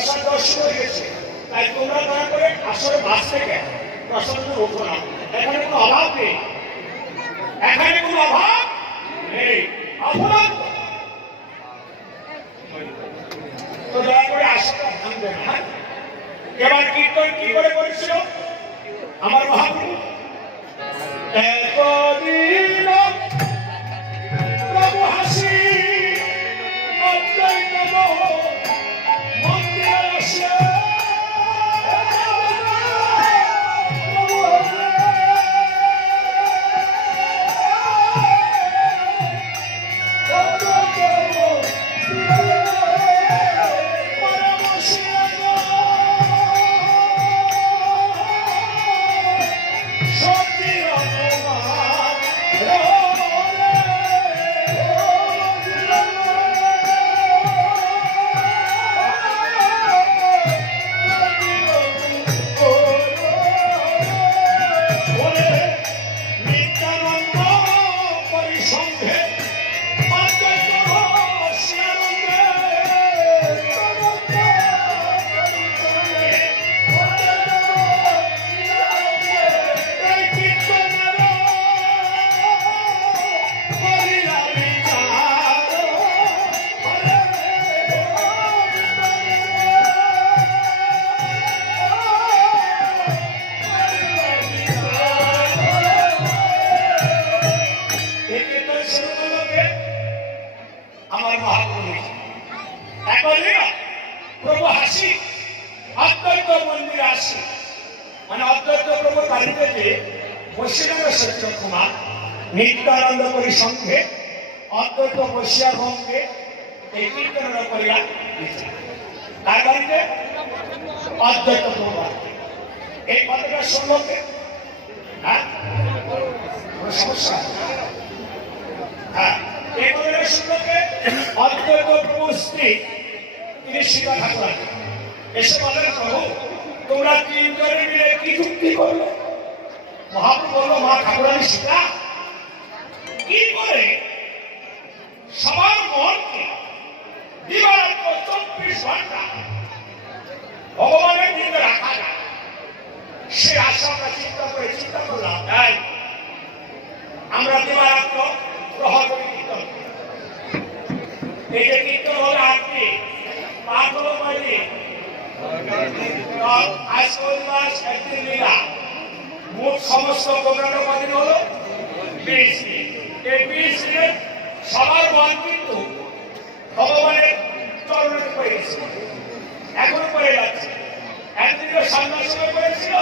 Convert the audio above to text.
প্রসাদ দেওয়া শুরু হয়ে গেছে। তাই তোমরা দয়া করে আসলে বাস থেকে প্রসাদের ওঠো না। এখানে কোনো অভাব নেই, এখানে কোনো অভাব নেই। অপরাধ তো দয়া করে আশাটা ভাঙবে না। এবার কীর্তন কি করে করেছিল আমার মহাপ্রভু? একদিন প্রভু হাসি মন্দিরে আসে প্রভু হাসি অদ্বৈত মন্দিরে আসে। মানে অদ্বৈত প্রভু বাড়িতে যে বৈষ্ণব সত্য কুমার নিত্যানন্দ করি সঙ্গে অদ্বৈত বৈশিয়া ভঙ্গে এই কীর্তন করিয়া তার বাড়িতে অদ্বৈত প্রভু বাড়িতে এই কথাটা শুনলোকে হ্যাঁ কোনো সমস্যা হ্যাঁ এই কথাটা শুনলোকে অদ্বৈত প্রভু স্ত্রী তিনি সীতা ঠাকুর এসে বলেন প্রভু তোমরা তিনজনে মিলে কি চুক্তি করলে? মহাপ্রভু বলল মা ঠাকুরানী সীতা কি করে সবার মনকে দিবারাত্র 24 ঘন্টা ভগবানের দিকে রাখা যায় সে আশা আমরা চিন্তা করলাম। তাই আমরা দিবারাত্র প্রহর করি কীর্তন। এই যে কীর্তন হলে আপনি পাগল বাড়ি মোট সমস্ত প্রোগ্রাম কদিন হলো 20 দিন। এই 20 দিনে সবার মন কিন্তু ভগবানের চরণে পড়ে গেছে, এখনো পড়ে যাচ্ছে। একদিকে সন্ন্যাস করেছিল